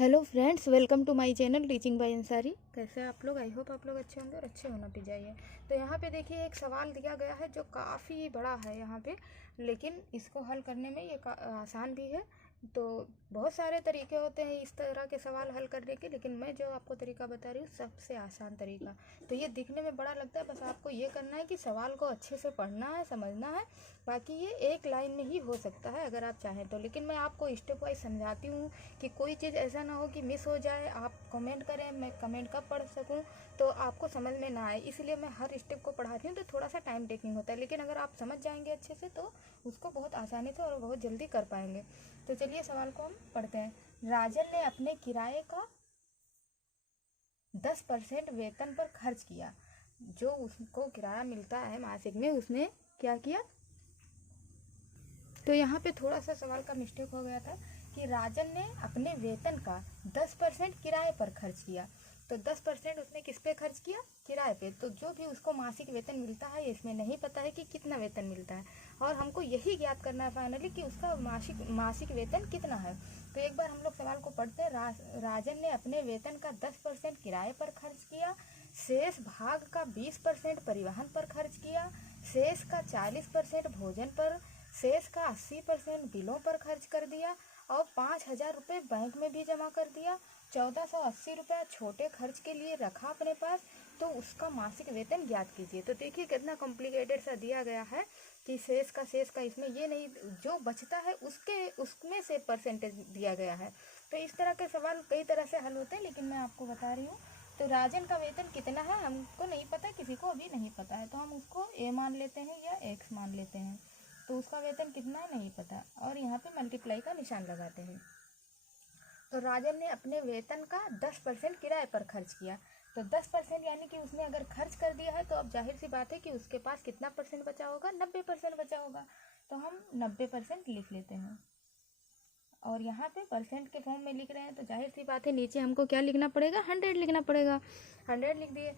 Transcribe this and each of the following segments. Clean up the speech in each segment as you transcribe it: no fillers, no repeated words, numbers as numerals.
Hello friends, welcome to my channel teaching by Ansari. कैसे हैं आप लोग? आई होप आप लोग अच्छे होंगे और अच्छे होना भी चाहिए। तो यहाँ पे देखिए एक सवाल दिया गया है जो काफ़ी बड़ा है यहाँ पे, लेकिन इसको हल करने में ये आसान भी है। तो बहुत सारे तरीके होते हैं इस तरह के सवाल हल करने के, लेकिन मैं जो आपको तरीका बता रही हूँ सबसे आसान तरीका। तो ये दिखने में बड़ा लगता है, बस आपको ये करना है कि सवाल को अच्छे से पढ़ना है, समझना है। बाकी ये एक लाइन में ही हो सकता है अगर आप चाहें तो, लेकिन मैं आपको स्टेप वाइज समझाती हूँ कि कोई चीज़ ऐसा ना हो कि मिस हो जाए। आप कमेंट करें, मैं कमेंट कब पढ़ सकूं तो आपको समझ में ना आए, इसलिए मैं हर स्टेप को पढ़ाती हूँ। तो थोड़ा सा टाइम टेकिंग होता है, लेकिन अगर आप समझ जाएंगे अच्छे से तो उसको बहुत आसानी से और बहुत जल्दी कर पाएंगे। तो चलिए सवाल को हम पढ़ते हैं। राजन ने अपने किराए का 10% वेतन पर खर्च किया। जो उसको किराया मिलता है मासिक में, उसने क्या किया? तो यहाँ पे थोड़ा सा सवाल का मिस्टेक हो गया था कि राजन ने अपने वेतन का 10% किराए पर खर्च किया। तो 10% उसने किस पे खर्च किया? किराए पे। तो जो भी उसको मासिक वेतन मिलता है, इसमें नहीं पता है कि कितना वेतन मिलता है, और हमको यही ज्ञात करना है फाइनली कि उसका मासिक वेतन कितना है। तो एक बार हम लोग सवाल को पढ़ते हैं। राजन ने अपने वेतन का 10% किराए पर खर्च किया, शेष भाग का 20% परिवहन पर खर्च किया, शेष का 40% भोजन पर, शेष का 80% बिलों पर खर्च कर दिया, और 5,000 रुपये बैंक में भी जमा कर दिया। 1,480 रुपया छोटे खर्च के लिए रखा अपने पास। तो उसका मासिक वेतन ज्ञात कीजिए। तो देखिए कितना कॉम्प्लिकेटेड सा दिया गया है कि शेष का इसमें ये नहीं, जो बचता है उसमें से परसेंटेज दिया गया है। तो इस तरह के सवाल कई तरह से हल होते हैं, लेकिन मैं आपको बता रही हूँ। तो राजन का वेतन कितना है हमको नहीं पता, किसी को अभी नहीं पता है, तो हम उसको ए मान लेते हैं या एक्स मान लेते हैं। तो उसका वेतन कितना नहीं पता, और यहाँ पे मल्टीप्लाई का निशान लगाते हैं। तो राजन ने अपने वेतन का 10% किराए पर खर्च किया। तो 10% यानी कि उसने अगर खर्च कर दिया है, तो अब जाहिर सी बात है कि उसके पास कितना परसेंट बचा होगा? 90% बचा होगा। तो हम 90% लिख लेते हैं, और यहाँ पे परसेंट के फॉर्म में लिख रहे हैं, तो जाहिर सी बात है नीचे हमको क्या लिखना पड़ेगा? 100 लिखना पड़ेगा। 100 लिख दिए।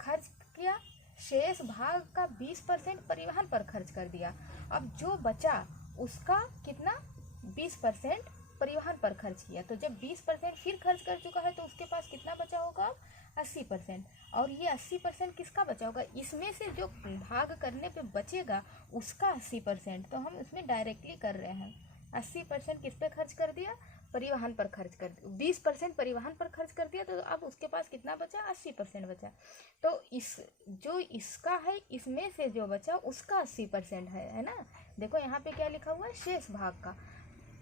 खर्च किया, शेष भाग का 20% परिवहन पर खर्च कर दिया। अब जो बचा उसका कितना? 20% परिवहन पर खर्च किया। तो जब 20% फिर खर्च कर चुका है, तो उसके पास कितना बचा होगा? 80%। और ये 80% किसका बचा होगा? इसमें से जो भाग करने पे बचेगा उसका 80%। तो हम उसमें डायरेक्टली कर रहे हैं। 80% किस पे खर्च कर दिया? परिवहन पर खर्च कर दिया। 20% परिवहन पर खर्च कर दिया, तो अब उसके पास कितना बचा? 80% बचा। तो जो इसका है, इसमें से जो बचा उसका 80% है ना। देखो यहाँ पे क्या लिखा हुआ है? शेष भाग का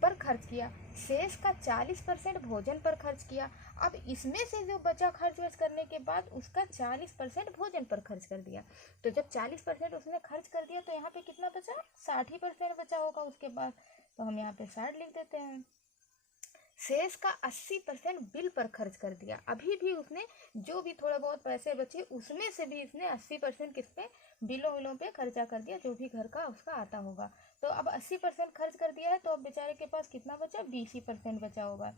पर खर्च किया। शेष का 40% भोजन पर खर्च किया। अब इसमें से जो बचा खर्च वर्च करने के बाद उसका 40% भोजन पर खर्च कर दिया। तो जब 40% उसने खर्च कर दिया, तो यहाँ पे कितना बचा? 60% बचा होगा उसके पास। तो हम यहाँ पे 60 लिख देते हैं। शेष का 80% बिल पर खर्च कर दिया। अभी भी उसने जो भी थोड़ा बहुत पैसे बचे, उसमें से भी इसने 80% किस पे? बिलों विलों पे खर्चा कर दिया, जो भी घर का उसका आता होगा। तो अब 80% खर्च कर दिया है, तो अब बेचारे के पास कितना बचा? 20% बचा होगा।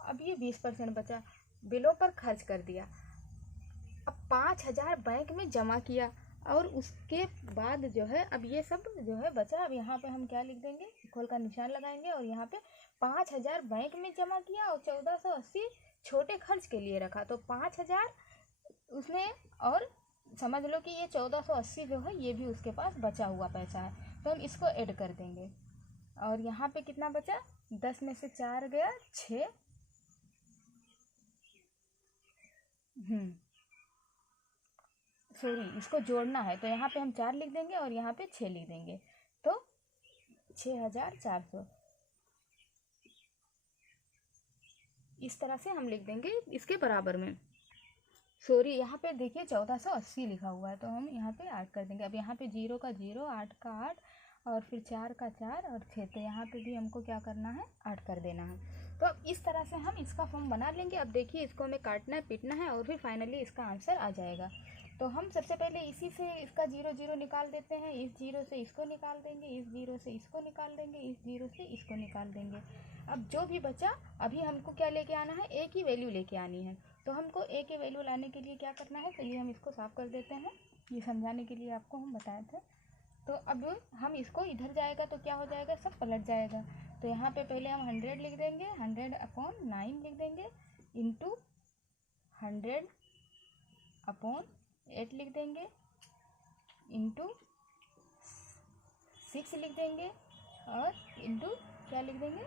अब ये 20% बचा, बिलों पर खर्च कर दिया। अब 5,000 बैंक में जमा किया, और उसके बाद जो है अब ये सब जो है बचा। अब यहाँ पे हम क्या लिख देंगे? इक्वल का निशान लगाएंगे, और यहाँ पे 5,000 बैंक में जमा किया और 1,480 छोटे खर्च के लिए रखा। तो 5,000 उसने, और समझ लो कि ये 1,480 जो है ये भी उसके पास बचा हुआ पैसा है। तो हम इसको ऐड कर देंगे, और यहाँ पे कितना बचा? 10 में से 4 गया 6। सॉरी, इसको जोड़ना है, तो यहाँ पे हम 4 लिख देंगे और यहाँ पे 6 लिख देंगे। तो 6,400 इस तरह से हम लिख देंगे इसके बराबर में। सॉरी, यहाँ पे देखिए 1,480 लिखा हुआ है, तो हम यहाँ पे 8 कर देंगे। अब यहाँ पे 0 का 0, 8 का 8, और फिर 4 का 4 और 6। तो यहाँ पे भी हमको क्या करना है? 8 कर देना है। तो अब इस तरह से हम इसका फॉर्म बना लेंगे। अब देखिए इसको हमें काटना है, पीटना है, और फिर फाइनली इसका आंसर आ जाएगा। तो हम सबसे पहले इसी से इसका 0 0 निकाल देते हैं। इस 0 से इसको निकाल देंगे, इस 0 से इसको निकाल देंगे, इस 0 से इसको निकाल देंगे। अब जो भी बचा, अभी हमको क्या लेके आना है? ए की वैल्यू लेके आनी है। तो हमको ए की वैल्यू लाने के लिए क्या करना है? चलिए हम इसको साफ कर देते हैं, ये समझाने के लिए आपको हम बताए थे। तो अब हम इसको, इधर जाएगा तो क्या हो जाएगा? सब पलट जाएगा। तो यहाँ पे पहले हम 100 लिख देंगे, 100/9 लिख देंगे, इंटू 100/8 लिख देंगे, इंटू 6 लिख देंगे, और इंटू क्या लिख देंगे,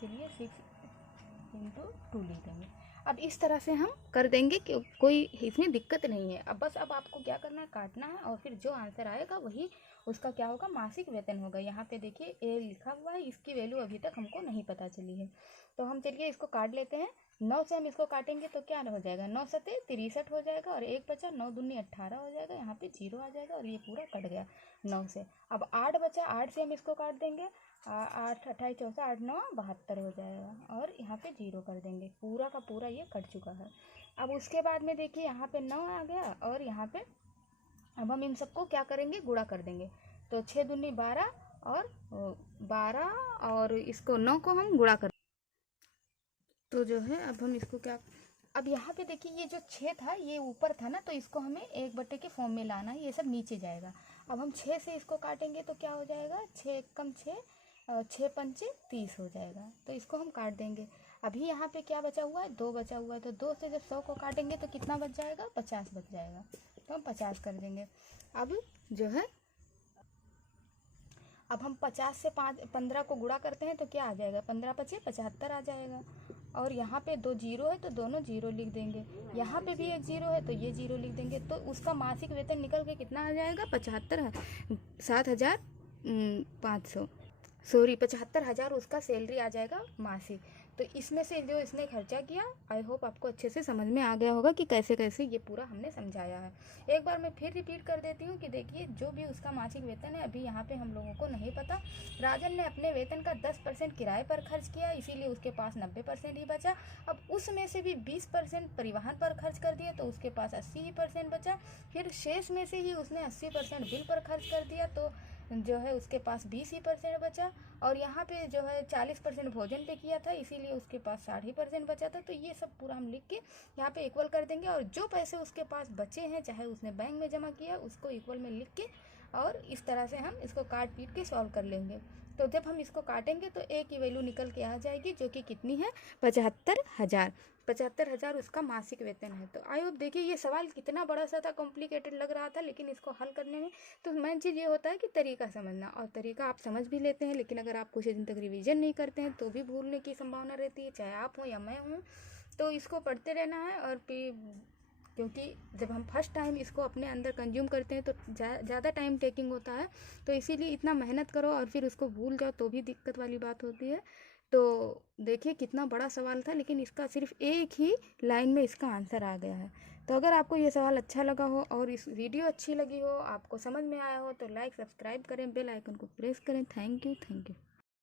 चलिए 6/2 लिख देंगे। अब इस तरह से हम कर देंगे कि कोई इसमें दिक्कत नहीं है। अब आपको क्या करना है, काटना है, और फिर जो आंसर आएगा वही उसका क्या होगा, मासिक वेतन होगा। यहाँ पे देखिए ए लिखा हुआ है, इसकी वैल्यू अभी तक हमको नहीं पता चली है। तो हम चलिए इसको काट लेते हैं। 9 से हम इसको काटेंगे तो क्या हो जाएगा, 9 सते 63 हो जाएगा, और 1 बचा, 9 दूनी 18 हो जाएगा, यहाँ पे 0 आ जाएगा, और ये पूरा कट गया 9 से। अब 8 बचा, 8 से हम इसको काट देंगे, 8 28 64 8 9 72 हो जाएगा, और यहाँ पे 0 कर देंगे, पूरा का पूरा ये कट चुका है। अब उसके बाद में देखिए यहाँ पे 9 आ गया, और यहाँ पे अब हम इन सबको क्या करेंगे, गुणा कर देंगे। तो 6 दूनी 12, और 12 और इसको 9 को हम गुणा कर, तो जो है अब हम इसको क्या, अब यहाँ पे देखिए ये जो 6 था ये ऊपर था ना, तो इसको हमें 1/, के फॉर्म में लाना है, ये सब नीचे जाएगा। अब हम 6 से इसको काटेंगे तो क्या हो जाएगा, 6 कम 6, 6 पंचे 30 हो जाएगा, तो इसको हम काट देंगे। अभी यहाँ पे क्या बचा हुआ है, 2 बचा हुआ है, तो 2 से जब 100 को काटेंगे तो कितना बच जाएगा, 50 बच जाएगा, तो हम 50 कर देंगे। अब जो है अब हम 50 से 15 को गुणा करते हैं तो क्या आ जाएगा, 15 पचे 75 आ जाएगा, और यहाँ पे 2 जीरो है तो दोनों जीरो लिख देंगे, यहाँ पे भी एक जीरो है तो ये जीरो लिख देंगे, तो उसका मासिक वेतन निकल के कितना आ जाएगा, 75,500 सॉरी 75,000 उसका सैलरी आ जाएगा मासिक। तो इसमें से जो इसने खर्चा किया, आई होप आपको अच्छे से समझ में आ गया होगा कि कैसे कैसे ये पूरा हमने समझाया है। एक बार मैं फिर रिपीट कर देती हूँ कि देखिए जो भी उसका मासिक वेतन है अभी यहाँ पे हम लोगों को नहीं पता। राजन ने अपने वेतन का 10% किराए पर खर्च किया, इसीलिए उसके पास 90% ही बचा। अब उसमें से भी 20% परिवहन पर खर्च कर दिया तो उसके पास 80% बचा। फिर शेष में से ही उसने 80% बिल पर खर्च कर दिया तो जो है उसके पास 20% बचा, और यहाँ पे जो है 40% भोजन पे किया था इसीलिए उसके पास 60% बचा था। तो ये सब पूरा हम लिख के यहाँ पे इक्वल कर देंगे, और जो पैसे उसके पास बचे हैं चाहे उसने बैंक में जमा किया उसको इक्वल में लिख के, और इस तरह से हम इसको काट पीट के सॉल्व कर लेंगे। तो जब हम इसको काटेंगे तो ए की वैल्यू निकल के आ जाएगी जो कि कितनी है, 75,000 उसका मासिक वेतन है। तो आई होप देखिए ये सवाल कितना बड़ा सा था, कॉम्प्लिकेटेड लग रहा था, लेकिन इसको हल करने में तो मेन चीज़ ये होता है कि तरीका समझना, और तरीका आप समझ भी लेते हैं, लेकिन अगर आप कुछ दिन तक रिवीजन नहीं करते हैं तो भी भूलने की संभावना रहती है, चाहे आप हो या मैं हूँ। तो इसको पढ़ते रहना है, और फिर क्योंकि जब हम फर्स्ट टाइम इसको अपने अंदर कंज्यूम करते हैं तो ज़्यादा टाइम टेकिंग होता है, तो इसीलिए इतना मेहनत करो और फिर उसको भूल जाओ तो भी दिक्कत वाली बात होती है। तो देखिए कितना बड़ा सवाल था, लेकिन इसका सिर्फ एक ही लाइन में इसका आंसर आ गया है। तो अगर आपको ये सवाल अच्छा लगा हो और इस वीडियो अच्छी लगी हो, आपको समझ में आया हो, तो लाइक सब्सक्राइब करें, बेल आइकन को प्रेस करें। Thank you.